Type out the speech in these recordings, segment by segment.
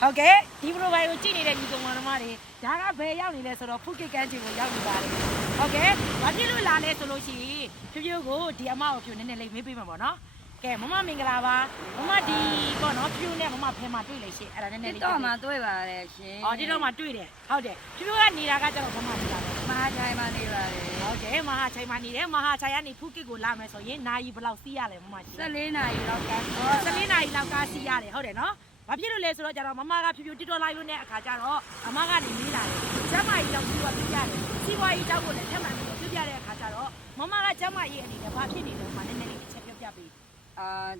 ဟုတ်ကဲ့ဒီပရိုဘိုင်ကိုကြည့်နေတဲ့ညီကောင်မတို့တွေဒါကဘယ်ရောက်နေလဲဆိုတော့ဖုတ်ကိတ်ကန်းချင်ကိုရောက်နေပါတယ်ဟုတ်ကဲ့ဘာဖြစ်လို့လာလဲဆိုလို့ရှိရင်ဖြူဖြူကိုဒီအမကိုဖြူနည်းနည်းလေးမေးပေးမှာပေါ့နော်ကဲမမမင်္ဂလာပါမမဒီပေါ့နော်ဖြူနဲ့မမဖဲမှာတွေ့လေရှင်အဲ့ဒါနည်းနည်းလေးတော့မှတွေ့ပါတယ်ရှင်အော်ဒီတော့မှတွေ့တယ်ဟုတ်တယ်ဖြူဖြူကနေတာကကျတော့မမနေတာပဲမဟာချိုင်မှာနေပါတယ်ဟုတ်တယ်မဟာချိုင်မှာနေတယ်မဟာချိုင်ကနေဖုတ်ကိတ်ကိုလာမယ်ဆိုရင်နာယီဘယ်လောက်စီးရလဲမမရှင်14နာရီလောက်ကား14နာရီလောက်ကားစီးရတယ်ဟုတ်တယ်နော်ဘာဖြစ်လို့လဲဆိုတော့ကျတော့မမကဖြူဖြူတစ်တော်လိုက်လို့နဲ့အခါကျတော့အမကနေမေးလာတယ်ကျမကြီးတော့ပြီးတော့ပြပြတယ်စီပွားရေးတောက်ကိုလည်းထပ်မှန်ပြီးပြပြတဲ့အခါကျတော့မမကကျမကြီးအနေနဲ့ဘာဖြစ်နေလဲမှနည်းနည်းလေးတစ်ချက်ပြပြပေး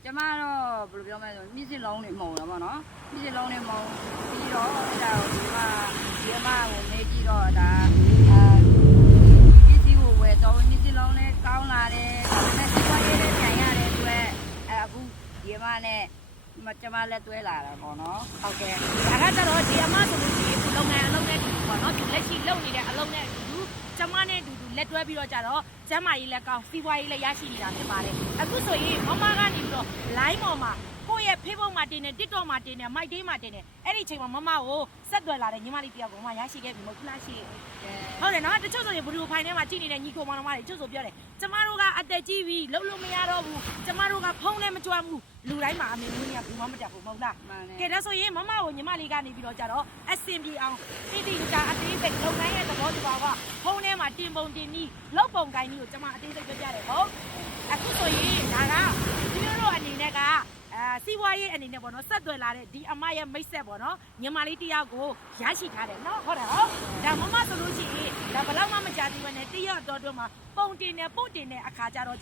ကျမတော့ဘယ်လိုပြောမလဲဆိုမြစ်စစ်လုံးတွေမှုံတော့ဗောနော်မြစ်စစ်လုံးတွေမှုံပြီးတော့အဲ့ဒါကိုဒီမှာကိုမေးကြည့်တော့ဒါပစ္စည်းကိုဝယ်တော့မြစ်စစ်လုံးနဲ့ကောင်းလာတယ်ဒါပေမဲ့စီပွားရေးနဲ့ပြန်ရတဲ့အတွက်အခုဒီမှာနဲ့ကျမလက်တွဲလာတာပေါ့နော်ဟုတ်ကဲ့ဒါကကျတော့ဒီအမဆိုလို့ရှိရင်လုပ်ငန်းအလုပ်နဲ့တူပေါ့နော်ဒီလက်ရှိလုပ်နေတဲ့အလုပ်နဲ့အတူကျမနဲ့အတူလက်တွဲပြီးတော့ကြတော့ကျမကြီးလက်ကောင်းစီးပွားရေးလက်ရရှိနေတာဖြစ်ပါတယ်အခုဆိုရင်မမကနေပြီးတော့ line ပေါ်မှာကိုယ့်ရဲ့ Facebook မှာတင်တယ် TikTok မှာတင်တယ် Mic Day မှာတင်တယ်အဲ့ဒီအချိန်မှာမမကိုဆက်သွယ်လာတဲ့ညီမလေးတယောက်ကမရရှိခဲ့ပြီမဟုတ်လားရှိဟုတ်တယ်နော်တချို့ဆိုရင်ဗီဒီယိုဖိုင်ထဲမှာကြည့်နေတဲ့ညီကောင်မတော်မတွေတချို့ဆိုပြောတယ်ကျမတို့ကအသက်ကြီးပြီလှုပ်လို့မရတော့ဘူးကျမတို့ကဖုန်းလည်းမကြွဘူးလူတိုင်းမှာအမေမျိုးကြီးကဘူးမတက်ဘူးမဟုတ်လားကဲဒါဆိုရင်မမကိုညီမလေးကနေပြီးတော့ကြတော့အစင်ပြေအောင်တိကျအသေးစိတ်လုပ်နိုင်တဲ့သဘောတူပါကဖုန်းထဲမှာတင်ပုံတင်ပြီးလောက်ပုံကိုင်းကြီးကိုကျမအသေးစိတ်ပြပြတယ်ဟုတ်အခုဆိုရင်ဒါကဒီလိုတော့အနေနဲ့ကစီးပွားရေးအနေနဲ့ပေါ့နော်ဆက်သွယ်လာတဲ့ဒီအမရဲ့မိတ်ဆက်ပေါ့နော်ညီမလေးတယောက်ကိုရရှိထားတယ်နော်ဟုတ်တယ်ဟုတ်ဒါမမဆိုလို့ရှိရင်ဒါဘယ်တော့မှမကြသေးဘူးနဲ့တရက်တော်တွင်းမှာပုံတင်နေပုတ်တင်တဲ့အခါကျတော့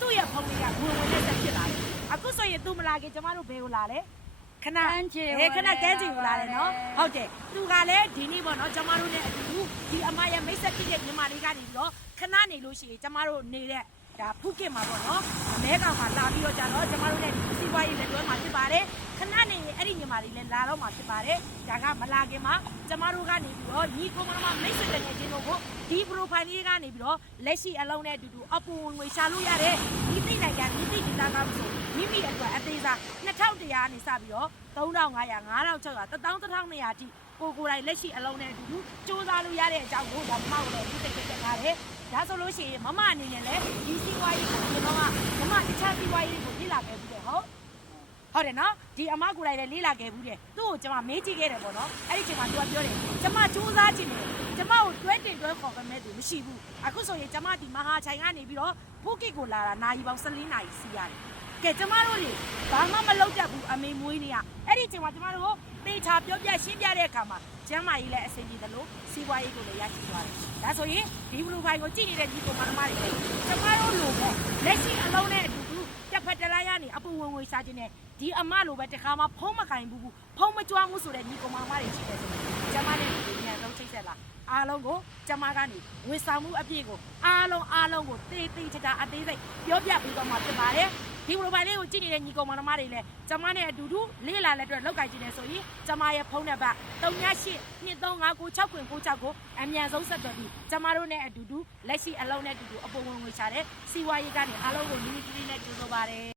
သူ့ရဲ့ဖုန်းလေးကဝင်နဲ့ဆက်ဖြစ်လာတယ်အခုဆိုရင်သူမလာခင်ကျမတို့ဘယ်ကိုလာလဲခဏကန်းချင်ကိုလာတယ်နော်ဟုတ်တယ်သူကလည်းဒီနေ့ပေါ့နော်ကျမတို့နဲ့အတူဒီအမရဲ့မိတ်ဆက်ဖြစ်တဲ့ညီမလေးကနေပြီးတော့ခဏနေလို့ရှိရင်ကျမတို့နေတဲ့ဒါဖုတ်ကမှာပေါ့နော်အမဲကောင်မှာလာပြီးတော့ကြတော့ကျမတို့နဲ့စီးပွားရေးလက်တွဲမှာဖြစ်ပါတယ်ခဏနေရင်အဲ့ဒီညီမလေးလည်းလာတော့မှာဖြစ်ပါတယ်ဒါကမလာခင်မှာကျမတို့ကနေပြီးတော့ညီကိုမမမိတ်ဆွေတဲ့ချင်းတို့ကိုဒီ profile လေးကနေပြီးတော့လက်ရှိအလုံးနဲ့အတူတူအပူငွေရှာလို့ရတဲ့ဒီသိနိုင်ငံဒီသိဒေသကဆိုမိမိအတွက်အသေးစား2100ကနေစပြီးတော့3500 5600 11200အထိကိုယ်တိုင်လက်ရှိအလုံးနဲ့အတူတူစူးစမ်းလို့ရတဲ့အကြောင်းကိုဒါမှမဟုတ်လည်းဒီသိတက်ထားတယ်ဒါဆိုလို့ရှိရင်မမအနေနဲ့လည်းဒီစီးပွားရေးကိုကျွန်တော်ကမမတခြားစီးပွားရေးကိုလေ့လာခဲ့ပြီးတယ်ဟုတ်တယ်နော်ဒီအမကိုယ်တိုင်လည်းလေ့လာခဲ့ဘူးတယ်သူ့ကိုကျွန်မမေးကြည့်ခဲ့တယ်ပေါ့နော်အဲ့ဒီချိန်မှာသူကပြောတယ်ကျွန်မစူးစမ်းခြင်းတယ်ကျွန်မကိုတွဲတင်တွဲခေါ်ခဲ့မဲ့သူမရှိဘူးအခုဆိုရင်ကျွန်မဒီမဟာချိုင်ကနေပြီးတော့ဖူးကစ်ကိုလာတာနာရီပေါင်း14နာရီစီးရတယ်ကဲကျွန်မတို့တွေဘာမှမလုပ်တတ်ဘူးအမေမွေးနေရအဲ့ဒီချိန်မှာကျွန်မတို့တေချာပြောပြရှင်းပြတဲ့အခါမှာကျမ်းမာရေးလည်းအဆင်ပြေတယ်လို့စီးပွားရေးကိုလည်းရရှိသွားတယ်ဒါဆိုရင်ဒီဘလူးဖိုင်ကိုကြည့်နေတဲ့ညီကောင်မတွေလည်းကျွန်မတို့လိုပဲလက်ရှိအလုံးနဲ့အတူတူတက်ဖက်တလားရနေအပူဝင်ရှာခြင်းနဲ့ဒီအမလိုပဲတခါမှဖုံးမကင်ဘူးဖုံးမကြွားမှုဆိုတဲ့ညီကောင်မတွေရှိတယ်ဆိုရင်ကျမနဲ့ဒီညလုံးချိတ်ဆက်လာအားလုံးကိုကျမကနေဝေဆောင်မှုအပြည့်ကိုအားလုံးကိုတေးချာအသေးစိတ်ပြောပြပြီးတော့မှဖြစ်ပါတယ်ဒီပရိုဘိုင်လေးကိုကြည့်နေတဲ့ညီကောင်မတော်မတွေလည်းကျမနဲ့အတူတူလေးလာလက်အတွက်လောက်ကင်ခြင်းနဲ့ဆိုရင်ကျမရဲ့ဖုန်းနံပါတ်3823596996ကိုအမြန်ဆုံးဆက်သွယ်ပြီးကျမတို့နဲ့အတူတူလက်ရှိအလုံးနဲ့အတူတူအပေါ်ဝင်ရှာတဲ့စီဝါရေးကနေအားလုံးကိုနီးနီးနဲ့ကြိုးစားပါတယ်